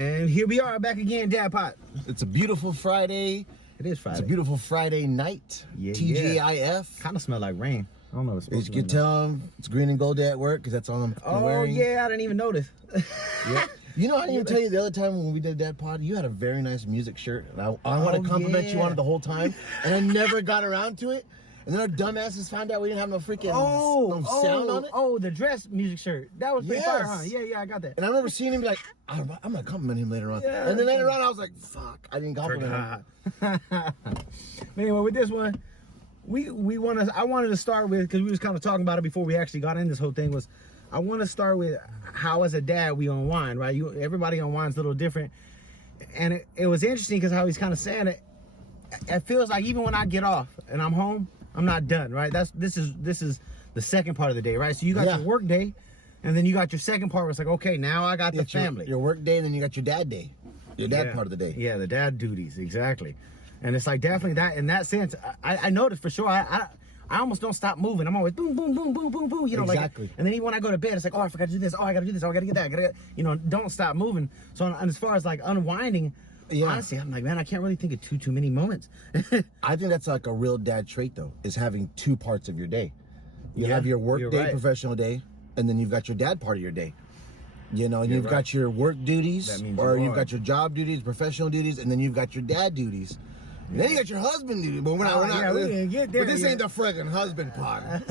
And here we are back again, Dadpod. It's a beautiful Friday. It is Friday. It's a beautiful Friday night. Yeah, TGIF. Kind of smell like rain. I don't know. As you can tell, it's green and gold at work because that's all I'm wearing. Oh yeah, I didn't even notice. Yeah. You know, I didn't even tell you the other time when we did Dadpod, you had a very nice music shirt. And I want to compliment you on it the whole time. And I never got around to it. And then our dumbasses found out we didn't have no freaking sound on it. Oh, the dress music shirt. That was pretty fire, huh? Yeah, I got that. And I remember seeing him be like, I'm going to compliment him later on. Yeah, and then later on, I was like, fuck, I didn't compliment him. But anyway, with this one, I wanted to start with, because we was kind of talking about it before we actually got in this whole thing, was I want to start with how as a dad we unwind, right? Everybody unwinds a little different. And it was interesting because how he's kind of saying it. It feels like even when I get off and I'm home, I'm not done, right? This is the second part of the day, right? So you got your work day, and then you got your second part where it's like, okay, now I got the family. Your work day, and then you got your dad day. Your dad part of the day. Yeah, the dad duties, exactly. And it's like definitely that in that sense, I noticed for sure. I almost don't stop moving. I'm always boom, boom, boom, boom, boom, boom. You know, exactly. And then even when I go to bed, it's like, oh, I forgot to do this. Oh, I got to do this. Oh, I got to get that. Don't stop moving. So as far as like unwinding, honestly, I'm like, man, I can't really think of too many moments. I think that's like a real dad trait, though, is having two parts of your day. You have your work day, professional day, and then you've got your dad part of your day. You know, and you've got your work duties, or you've got your job duties, professional duties, and then you've got your dad duties. And then you got your husband duties. But we didn't get there. But this ain't the friggin' husband pod.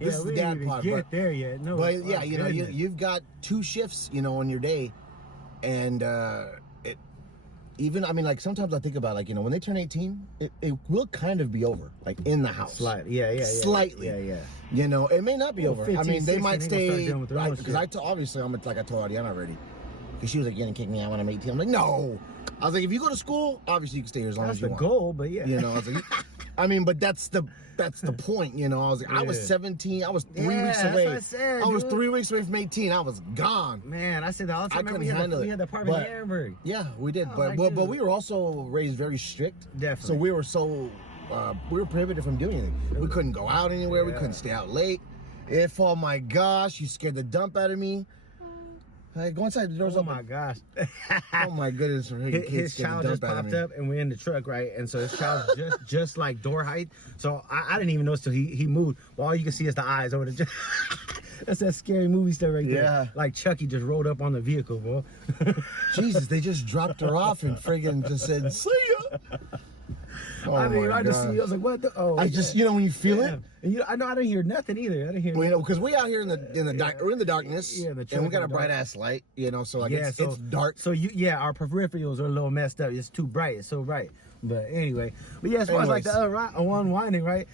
This is the dad pod. Get there yet? No. But yeah, you know, you've got two shifts, on your day, and even, like, sometimes I think about, like, when they turn 18, it will kind of be over, like, in the house. Slightly. Slightly. Yeah. It may not be over. 15, I mean, they 16, might stay, because obviously, like I told Ariana already, because she was, like, you're going to kick me out when I'm 18. I'm like, no. I was like, if you go to school, obviously, you can stay here as long as you want. That's the goal, but yeah. I was like, I mean, but that's the point, I was like, I was 17, I was 3 weeks away. That's what I said, I was 3 weeks away from 18, I was gone. Man, I said that all the time. I couldn't handle it. We had the apartment in Ehrenberg. Yeah, we did, but we were also raised very strict. Definitely. So we were prohibited from doing anything. We couldn't go out anywhere, we couldn't stay out late. Oh my gosh, you scared the dump out of me. Like, go inside, the door's open. Oh my gosh. Oh my goodness. His child just popped up and we're in the truck, right? And so his child just like door height. So I didn't even notice till he moved. Well, all you can see is the eyes over the That's that scary movie stuff right there. Yeah. Like Chucky just rolled up on the vehicle, bro. Jesus, they just dropped her off and friggin' just said, see ya. Oh I just see. I was like, "What?" I just, when you feel it, and I didn't hear nothing either. I didn't hear. Well, because we out here we're in the darkness, and we got a bright ass light, so like it's dark. So our peripherals are a little messed up. It's too bright. It's so bright. But anyway, as far as like the unwinding, right?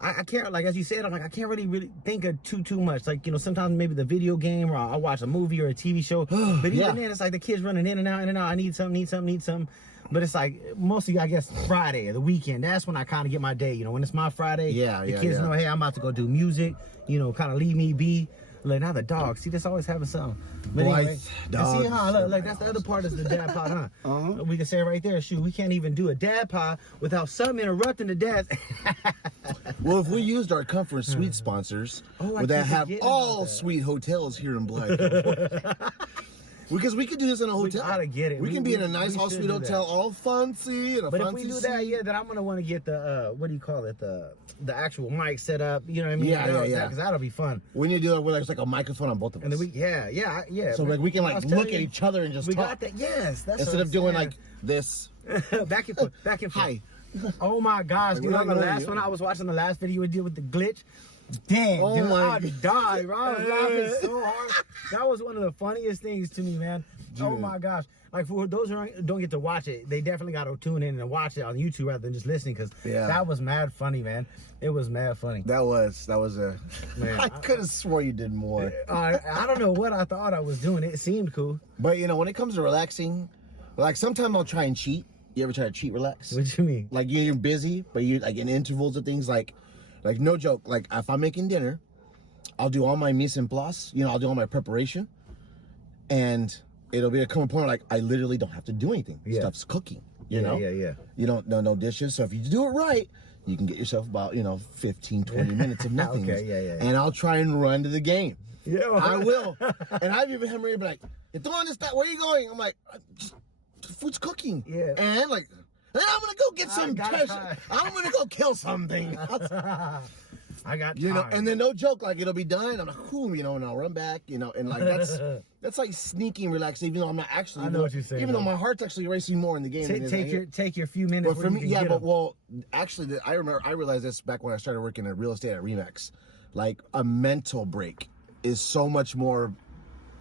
I can't, like as you said, I'm like I can't really think of too much. Like sometimes maybe the video game, or I'll watch a movie or a TV show. But even then, it's like the kids running in and out. I need something. But it's like mostly, I guess, Friday or the weekend. That's when I kind of get my day. When it's my Friday, the kids know, hey, I'm about to go do music. Kind of leave me be. Like now the dog, see, that's always having something. But anyway, see how look, that's the other part is the dad pod, huh? We can say right there, shoot, we can't even do a dad pod without something interrupting the dads. Well, if we used our Comfort Suite sponsors, would that have all sweet hotels here in Black? Because we could do this in a hotel. We gotta get it. We can be in a nice all-suite hotel, all fancy, and a fancy. But if we do that, then I'm gonna want to get the what do you call it, the actual mic set up. You know what I mean? Yeah. Because that'll be fun. We need to do it with like a microphone on both of us. And then yeah. So like we can like look at each other and just talk. We got that. Yes, that's instead of doing like this. back and forth. Hi. Oh my gosh, dude! On the last one, I was watching the last video we did with the glitch. Damn, dude, I died, bro. I was laughing so hard. That was one of the funniest things to me, man. Dude. Oh my gosh. Like for those who don't get to watch it, they definitely got to tune in and watch it on YouTube rather than just listening, because that was mad funny, man. It was mad funny. That was a man. I could have swore you did more. I don't know what I thought I was doing. It seemed cool. But when it comes to relaxing, like sometimes I'll try and cheat. You ever try to cheat relax? What you mean? Like you're busy, but you like in intervals of things like no joke, like if I'm making dinner, I'll do all my mise en place, I'll do all my preparation, and it'll be a point where like I literally don't have to do anything. Stuff's cooking, you know? Yeah. You don't know no dishes, so if you do it right, you can get yourself about, 15, 20 minutes of nothing. Okay, yeah. And I'll try and run to the game. Yeah, I will. And I've even had Maria be like, Throwing this, that. Where are you going? I'm like, just food's cooking. Yeah. And like, I'm gonna go get some treasure. I'm gonna go kill something. I got you know, and then no joke, like it'll be done. I'm like, whoo, you know, and I'll run back, you know, and like that's like sneaking, relaxing, even though I'm not actually. I know what you're saying. Even though my heart's actually racing more in the game. Take your few minutes. But for me, yeah, but actually, I realized this back when I started working in real estate at Remax. Like a mental break is so much more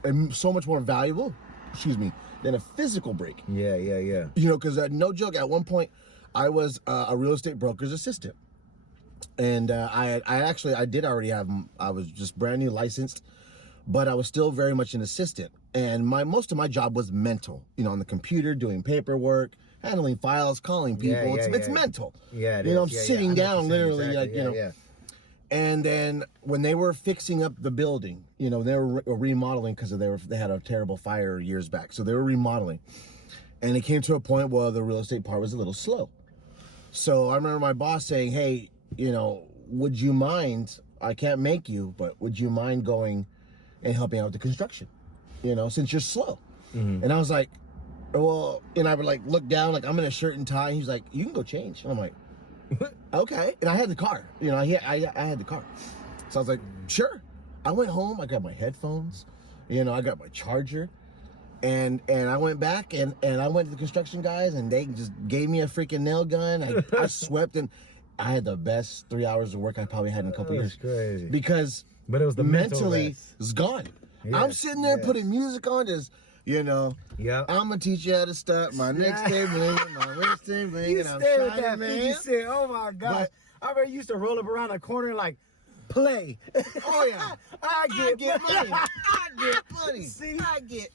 valuable. Excuse me, than a physical break. Yeah. You know, because no joke, at one point, I was a real estate broker's assistant. And I was just brand new licensed, but I was still very much an assistant. And most of my job was mental, you know, on the computer, doing paperwork, handling files, calling people. It's mental. Yeah, it you know, is. I'm sitting down literally, exactly. like, you know. Yeah. And then when they were fixing up the building, you know, they were remodeling because they had a terrible fire years back. So they were remodeling. And it came to a point where the real estate part was a little slow. So I remember my boss saying, hey, you know, would you mind, I can't make you, but would you mind going and helping out with the construction? You know, since you're slow. Mm-hmm. And I was like, well, and I would like look down, like I'm in a shirt and tie. And he's like, you can go change. And I'm like, okay. And I had the car, you know, I had the car. So I was like, sure. I went home, I got my headphones, you know, I got my charger. And I went back and I went to the construction guys and they just gave me a freaking nail gun. I swept and I had the best 3 hours of work I probably had in a couple years. Crazy. Because but it was the mentally it's gone. Yes, I'm sitting there putting music on, just, you know, I'm gonna teach you how to start my next day bling, my wrist day bling, and I'm shining, man. You said, oh my God. I remember you used to roll up around the corner and like, play. Oh yeah. I get money. I get money. See?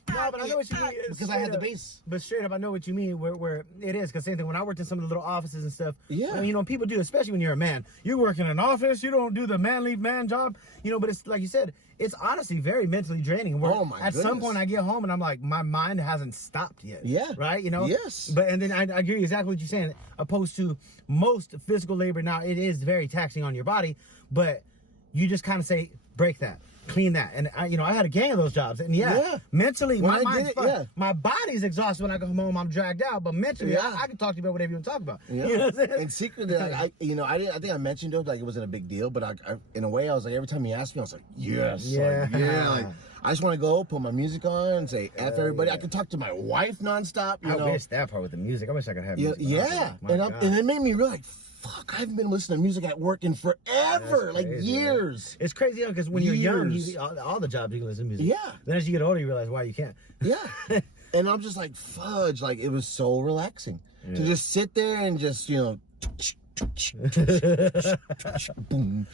But I know what you mean. Because I had the base. But straight up, I know what you mean where it is. Because same thing, when I worked in some of the little offices and stuff, yeah. I mean, you know, people do, especially when you're a man. You work in an office, you don't do the manly man job, you know, but it's like you said, it's honestly very mentally draining. Where at some point I get home and I'm like, my mind hasn't stopped yet. Yeah. Right? You know? Yes. But and then I agree exactly what you're saying. Opposed to most physical labor, now it is very taxing on your body, but you just kind of say, break that, clean that. And I had a gang of those jobs. And mentally, my mind's fine. My body's exhausted when I come home, I'm dragged out. But mentally, I can talk to you about whatever you want to talk about. Yeah. You know what I'm saying? And secretly, I think I mentioned it, like it wasn't a big deal, but I in a way, I was like, every time he asked me, I was like, yes. Yeah. Like, I just want to go, put my music on, and say F everybody. I can talk to my wife nonstop. You know? Wish that part with the music. I wish I could have music. Yeah. And it made me realize, fuck, I haven't been listening to music at work in forever, like years. Man. It's crazy because when you're young, all the jobs you can listen to music. Yeah. Then as you get older, you realize why you can't. Yeah. And I'm just like, fudge, like it was so relaxing to just sit there and just, you know, boom.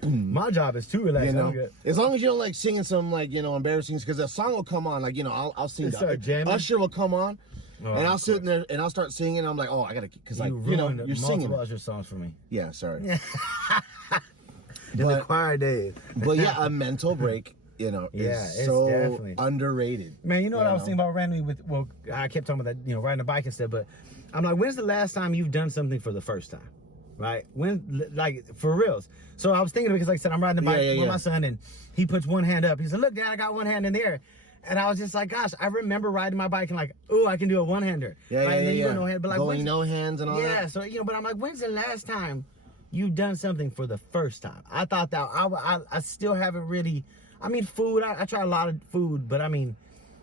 Boom. My job is too relaxing. You know, as long as you don't like singing some like, you know, embarrassing, because a song will come on, like, you know, I'll sing. Usher will come on. Oh, and I'll sit in there and I'll start singing. And I'm like, oh, I gotta, because like, you know, you're singing. Usher songs for me. Yeah, sorry. In the choir days. But yeah, a mental break, you know, is so definitely underrated. Man, you know what I was thinking about randomly I kept talking about that, you know, riding a bike and stuff, but I'm like, when's the last time you've done something for the first time? Right? When, like, for reals. So I was thinking, because like I said, I'm riding the bike with my son and he puts one hand up. He said, look, Dad, I got one hand in the air. And I was just like, gosh, I remember riding my bike and like, oh, I can do a one-hander. And then you go no hand, but like going no hands and all that. Yeah, so, you know, but I'm like, when's the last time you've done something for the first time? I thought that I still haven't really, I mean, food, I try a lot of food, but I mean,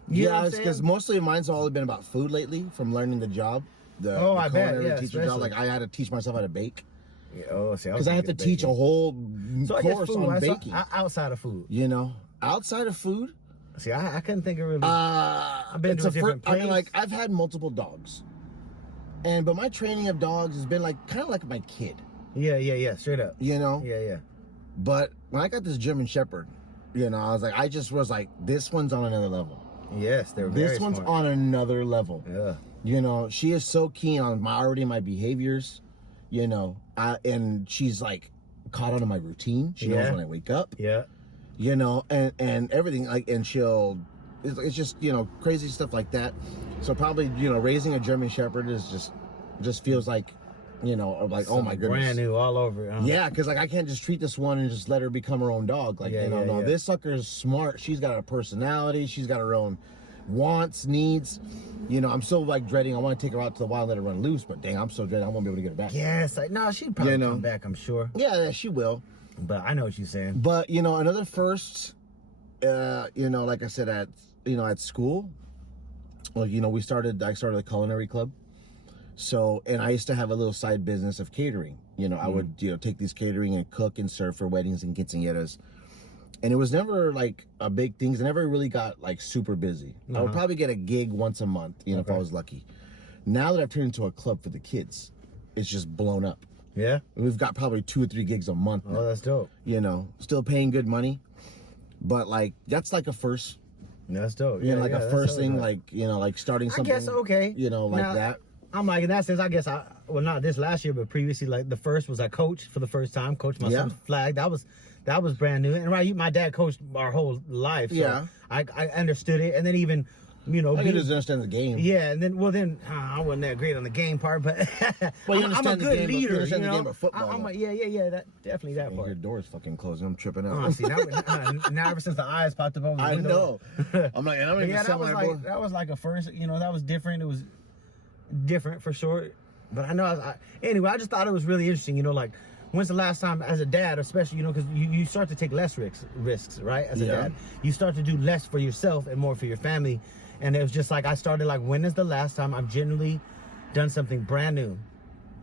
you know what I'm saying? Because mostly mine's all been about food lately from learning the job. The culinary teacher job. Like I had to teach myself how to bake. Yeah, because I have to teach a whole course on baking. Outside of food. You know, outside of food. See, I couldn't think of really. I've been to a different place. I mean, like I've had multiple dogs, but my training of dogs has been like kind of like my kid. Yeah, straight up. You know. Yeah. But when I got this German Shepherd, you know, I just was like, this one's on another level. Yes, this one's on another level. Yeah. You know, she is so keen on my behaviors. You know, and she's like caught on to my routine. She knows when I wake up. Yeah. You know, and everything, like, and it's just, you know, crazy stuff like that. So probably, you know, raising a German Shepherd is just feels like You know, of like, oh my goodness. Brand new all over. Yeah, because like I can't just treat this one and just let her become her own dog. Like, no, this sucker's smart. She's got a personality. She's got her own wants, needs. You know, I'm still like dreading. I want to take her out to the wild and let her run loose, but dang, I'm so dreading I won't be able to get her back. Yes, no, she'd probably come back, I'm sure. Yeah, she will. But I know what you're saying. But, you know, another first, you know, like I said, at school, well, you know, I started a culinary club. So, and I used to have a little side business of catering. You know, I would, you know, take these catering and cook and serve for weddings and quinceañeras. And it was never like a big thing. I never really got like super busy. I would probably get a gig once a month, you know, if I was lucky. Now that I've turned into a club for the kids, it's just blown up. Yeah? We've got probably 2 or 3 gigs a month now. Oh, that's dope. You know, still paying good money. But like, that's like a first. That's dope. You know, like a first thing, like, you know, like starting something. I guess, okay. You know, like now, that. I'm like, in that sense, I guess well, not this last year, but previously, like the first was I coached for the first time, coached my son's flag. That was brand new. And right, my dad coached our whole life. So I understood it. And then even, you know, I can just understand the game. Yeah, and then I wasn't that great on the game part, but well, you I'm a good game, leader. You understand you know? the game of football. That definitely that part. Your door's fucking closing. I'm tripping out. Honestly, now ever since the eyes popped up over the window. I know. I'm like, and I'm even that was like a first. You know, that was different. It was different for sure. But I know. Anyway, I just thought it was really interesting. You know, like, when's the last time, as a dad, especially, you know, because you start to take less risks, right? As a dad, you start to do less for yourself and more for your family. And it was just like, I started like, when is the last time I've genuinely done something brand new,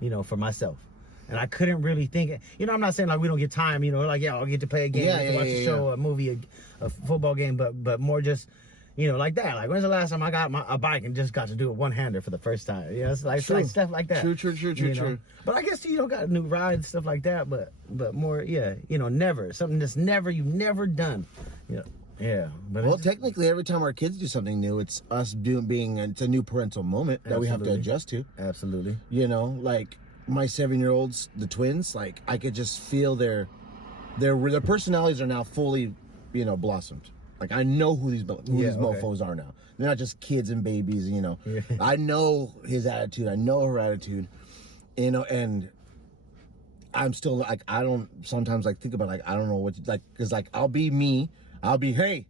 you know, for myself? And I couldn't really think it. You know, I'm not saying like we don't get time, you know, like, I'll get to play a game, watch a show, a movie, a football game, but more just, you know, like that. Like, when's the last time I got a bike and just got to do a one-hander for the first time? Yeah, it's like stuff like that. True. But I guess you don't got new rides, stuff like that, but more, you know, never. Something that's you've never done. You know. Yeah, but well, technically, every time our kids do something new, it's us it's a new parental moment that we have to adjust to. Absolutely. You know, like my 7-year-olds, the twins, like I could just feel their personalities are now fully, you know, blossomed. Like I know who these mofos are now. They're not just kids and babies, you know. Yeah. I know his attitude. I know her attitude, you know, and I'm still like, I don't sometimes like think about like, I don't know what to, like, cause like I'll be me. I'll be, hey,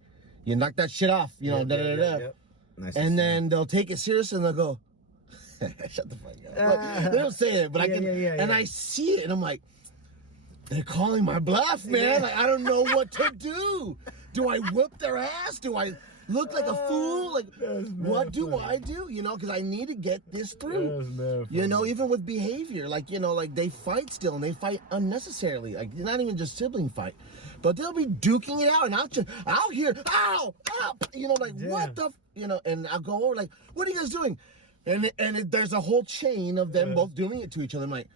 you knock that shit off, you know, Nice. And then they'll take it serious and they'll go, shut the fuck up. They don't say it, but I can, and I see it and I'm like, they're calling my bluff, man. Like, I don't know what to do. Do I whoop their ass? Do I look like a fool? Like, what do I do? You know, because I need to get this through. You know, even with behavior, like, you know, like they fight still and they fight unnecessarily. Like, not even just sibling fight, but they'll be duking it out, and I'll hear, ow, ow, you know, like what the, you know, and I'll go over like, what are you guys doing? And there's a whole chain of them both doing it to each other. I'm like,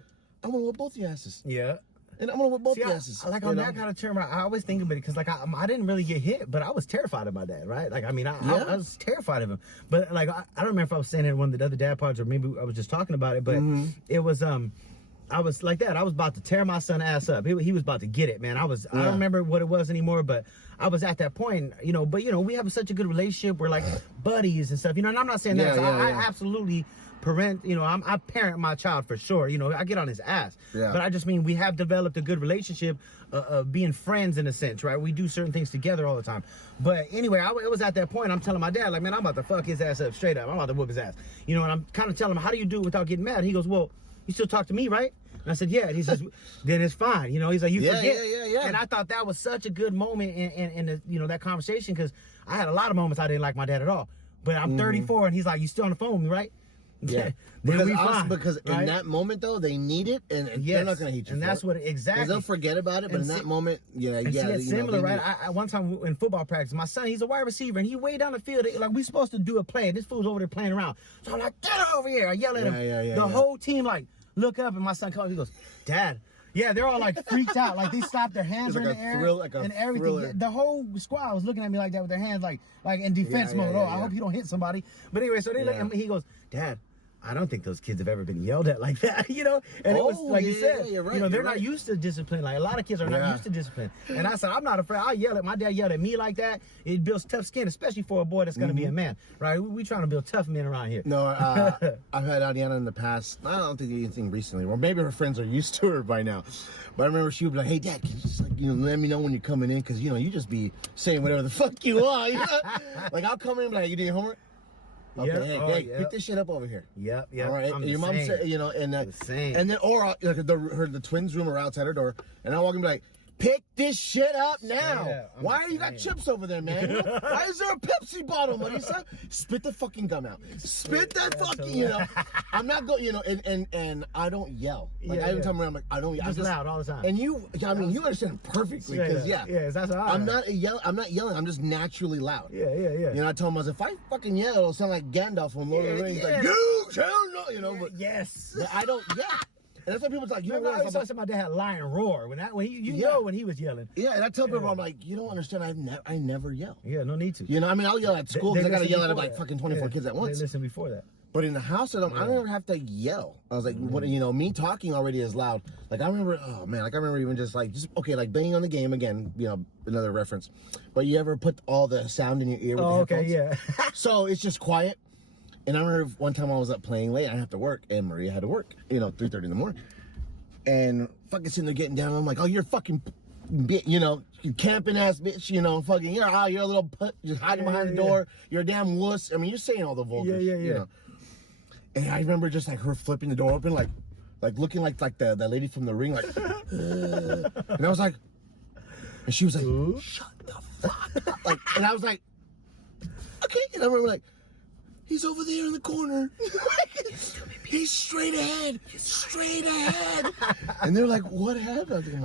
I'm gonna whip both your asses. Yeah. And I'm gonna whip both your asses. Like on that kind of term, I always think of it because like I didn't really get hit, but I was terrified of my dad, right? Like I mean, I was terrified of him. But like I don't remember if I was saying it in one of the other dad pods or maybe I was just talking about it. But it was I was like that. I was about to tear my son ass up. He was about to get it, man. I don't remember what it was anymore, but I was at that point, you know. But you know, we have such a good relationship. We're like buddies and stuff, you know. And I'm not saying that. I absolutely I parent my child for sure. You know, I get on his ass. Yeah. But I just mean we have developed a good relationship of being friends in a sense, right? We do certain things together all the time. But anyway, it was at that point. I'm telling my dad, like, man, I'm about to fuck his ass up straight up. I'm about to whoop his ass. You know, and I'm kind of telling him, how do you do it without getting mad? He goes, well, you still talk to me, right? And I said, yeah. And he says, then it's fine. You know, he's like, you forget. Yeah. And I thought that was such a good moment in the, you know, that conversation, because I had a lot of moments I didn't like my dad at all. But I'm 34, and he's like, you still on the phone with me, right? Yeah. Because in that moment, though, they need it, and they're not going to hate you. And that's what exactly. They'll forget about it, but in that moment, it's similar, right? I one time in football practice, my son, he's a wide receiver, and he way down the field, like we supposed to do a play, and this fool's over there playing around. So I'm like, get over here! I yell at him. The whole team like look up, and my son comes. He goes, Dad. Yeah, they're all like freaked out, like they stopped their hands in the air and everything. Thriller. The whole squad was looking at me like that with their hands like in defense mode. I hope you don't hit somebody. But anyway, so they look at me. He goes, Dad, I don't think those kids have ever been yelled at like that, you know? And it was, like you said, right, you know, they're not used to discipline. Like, a lot of kids are not used to discipline. And I said, I'm not afraid. I'll yell at my dad yelled at me like that. It builds tough skin, especially for a boy that's going to be a man, right? We trying to build tough men around here. No, I've had Adriana in the past. I don't think anything recently. Well, maybe her friends are used to her by now. But I remember she would be like, hey, Dad, can you just, like, you know, let me know when you're coming in? Because, you know, you just be saying whatever the fuck you want. You know? Like, I'll come in and be like, you doing your homework? Okay, hey, pick this shit up over here. Yep. All right. And your mom said, you know, and then or like the twins' room or outside her door, and I walk in and be like, pick this shit up now. Yeah, why are you got chips over there, man? You know? Why is there a Pepsi bottle, Marisa? Spit the fucking gum out. Spit that fucking, you know. I'm not going, you know, and I don't yell. Like, I even tell them, I'm like, I don't yell. Just loud all the time. And you, I mean, you understand perfectly, because that's how I'm not yelling. I'm just naturally loud. Yeah. You know, I told him, I was, if I fucking yell, it'll sound like Gandalf from Lord of the Rings. Like, you hell no, you know. But I don't. Yeah. And that's why people's like, you know, I always thought my dad had a lion roar when he know when he was yelling. Yeah, and I tell people, I'm like, you don't understand. I never yell. Yeah, no need to. You know, I mean, I'll yell at school because I gotta yell at like fucking 24 kids at once. They listen before that. But in the house, I don't ever have to yell. I was like, what, you know, me talking already is loud. Like, I remember, oh man, like I remember even just okay, like banging on the game again, you know, another reference. But you ever put all the sound in your ear with the headphones? So it's just quiet. And I remember one time I was up playing late, I have to work, and Maria had to work, you know, 3:30 in the morning. And fucking sitting there getting down, I'm like, oh, you're fucking, you know, you camping ass bitch, you know, fucking, you know, how you're a little put, just hiding behind the door, you're a damn wuss. I mean, you're saying all the vulgar, you know. And I remember just like her flipping the door open, like looking like the lady from The Ring, like, and I was like, and she was like, shut the fuck up, like, and I was like, okay, and I remember like, he's over there in the corner. He's straight ahead. And they're like, what happened? I think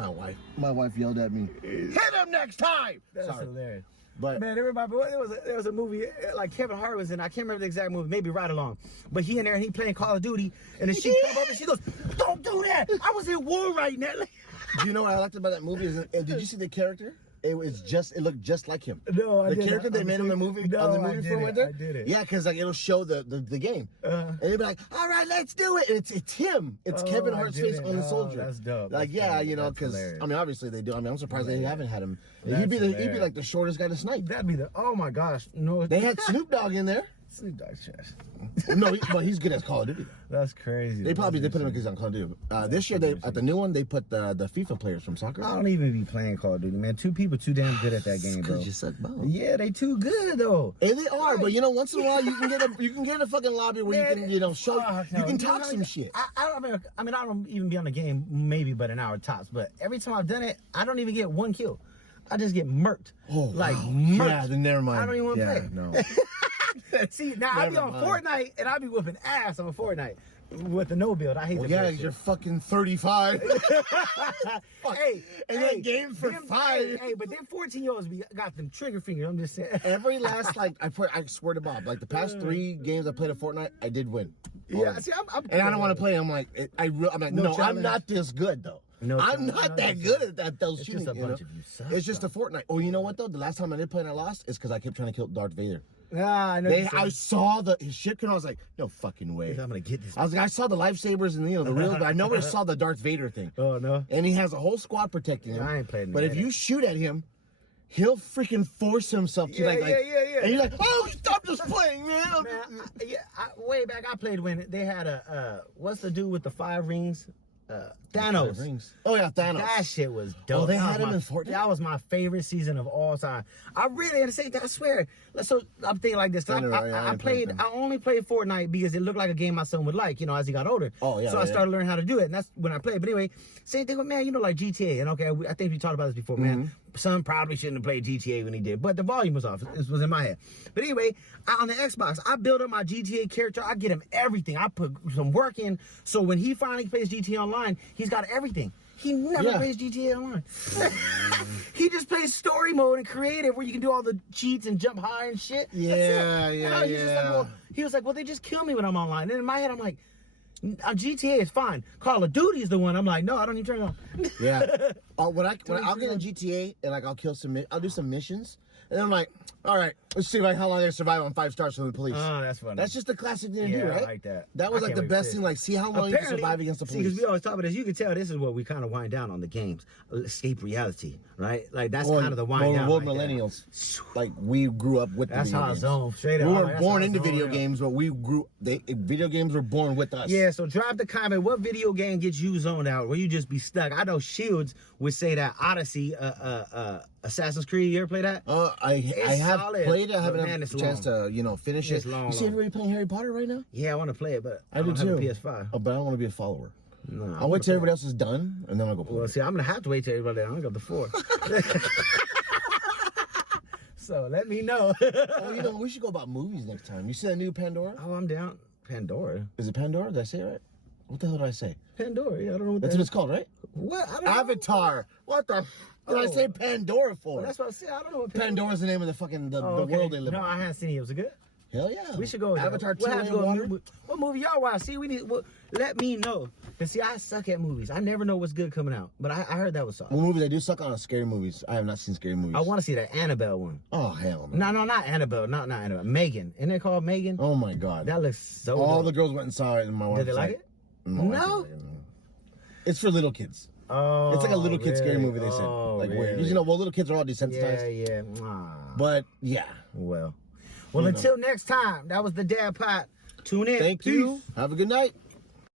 my wife yelled at me, hit him next time. That's hilarious. But man, everybody, there was a movie like Kevin Hart was in. I can't remember the exact movie, maybe Ride Along. But he in there and he playing Call of Duty, and then she come up and she goes, "Don't do that! I was in war right now." Do you know what I liked about that movie? Did you see the character? It looked just like him. No, I didn't. The character they made on the movie, for Winter? I did it. Yeah, because like it'll show the game, and they'll be like, "All right, let's do it." And it's him. It's Kevin Hart's face on the soldier. That's dope. Like, that's you know, because I mean, obviously they do. I mean, I'm surprised they haven't had him. He'd be like the shortest guy to snipe. That'd be oh my gosh, no. They had Snoop Dogg in there. Snoop Dogg's trash. No, but he's good at Call of Duty. That's crazy. They put him because on Call of Duty. This year, at the new one, they put the FIFA players from soccer. I don't even be playing Call of Duty, man. Two people too damn good at that game, bro. You suck both. Yeah, they too good though. And they are, but you know, once in a while you can get a fucking lobby where you can show you can talk some shit. I don't even be on the game maybe but an hour tops. But every time I've done it, I don't even get one kill. I just get murked. Oh, like wow. Murked. Yeah, then never mind. I don't even want to play. No. See, now I be on Fortnite and I be whooping ass on Fortnite with the no build. I hate the you're fucking 35. Hey, and then game for 5. Hey, but them 14-year-olds got them trigger fingers. I'm just saying. Every last I swear to Bob, like the past 3 games I played at Fortnite, I did win. Yeah, see, I'm and I don't want to play. I'm like, no, I'm not this good though. No, I'm not that good at those shooting. Just a bunch of you suck. It's just a Fortnite. Oh, you know what though? The last time I did play and I lost is because I kept trying to kill Darth Vader. I know. I saw his shit and I was like, no fucking way. I'm gonna get this. I was like, I saw the lifesavers and the real, but I never saw the Darth Vader thing. Oh no. And he has a whole squad protecting him. I ain't played. But if you shoot at him, he'll freaking force himself to yeah. And you're like, oh, stop just playing, man. Way back I played when they had what's the dude with the 5 rings? Thanos. 5 rings. Oh yeah, Thanos. That shit was dope. Oh, they had him in Fortnite? That was my favorite season of all time. I really, and I swear. So I'm thinking like this. I only played Fortnite because it looked like a game my son would like, as he got older. Oh yeah. So I started learning how to do it, and that's when I played. But anyway, same thing with, man, like GTA. And okay, I think we talked about this before, man. Son probably shouldn't have played GTA when he did, but the volume was off. It was in my head. But anyway, on the Xbox, I build up my GTA character. I get him everything. I put some work in, so when he finally plays GTA Online, he's got everything. He never plays GTA Online. He just plays story mode and creative where you can do all the cheats and jump high and shit. Yeah. He was like, well, they just kill me when I'm online. And in my head, I'm like, GTA is fine. Call of Duty is the one. I'm like, no, I don't even turn it on. Yeah. when I'll get in GTA and like I'll do some missions, and then I'm like, all right, let's see how long I survive on 5 stars from the police. Oh, that's funny. That's just the classic thing to do, right? I like that. That was like the best thing. Like, see how long you can survive against the police. Because we always talk about this. You can tell this is what we kind of wind down on the games. Escape reality, right? Like that's kind of the wind down. We're millennials. Like we grew up with the video games. That's how straight up. We weren't born into video games, but we grew. Video games were born with us. Yeah. So drop the comment. What video game gets you zoned out? Where you just be stuck? I know Shields would say that Odyssey, Assassin's Creed. You ever play that? I have played it. I haven't had a chance to finish it. You see everybody playing Harry Potter right now? Yeah, I want to play it, but I do too. Have a PS5. Oh, but I don't want to be a follower. No, I'll wait till everybody else is done, and then I'll go play. Well, see, I'm gonna have to wait till everybody. I'm gonna go to 4. So let me know. Oh, we should go about movies next time. You see that new Pandora? Oh, I'm down. Pandora. Is it Pandora? Did I say it right? What the hell did I say? Pandora. Yeah, I don't know what that's what it's called, right? What? I don't Avatar. Know. What the? Did I say Pandora for? Well, that's what I said. I don't know what Pandora's the name of the fucking the world they live in. No, I haven't seen it. Was it good? Hell yeah. We should go. Avatar 2 in water. What movie y'all watch? See, let me know. Cause see, I suck at movies. I never know what's good coming out. But I heard that was something. What movies I do suck on scary movies. I have not seen scary movies. I want to see that Annabelle one. Oh hell no. No, not Annabelle. Not Annabelle. Megan. Isn't it called Megan? Oh my god. That looks so. All the girls went and saw it, and my wife. Did they like it? No. It's for little kids. Oh, it's like a little kid scary movie. They said, like really? weird. You know, little kids are all desensitized. Yeah. But yeah. Well, until next time. That was the Dadpod. Tune in. Thank you. Have a good night.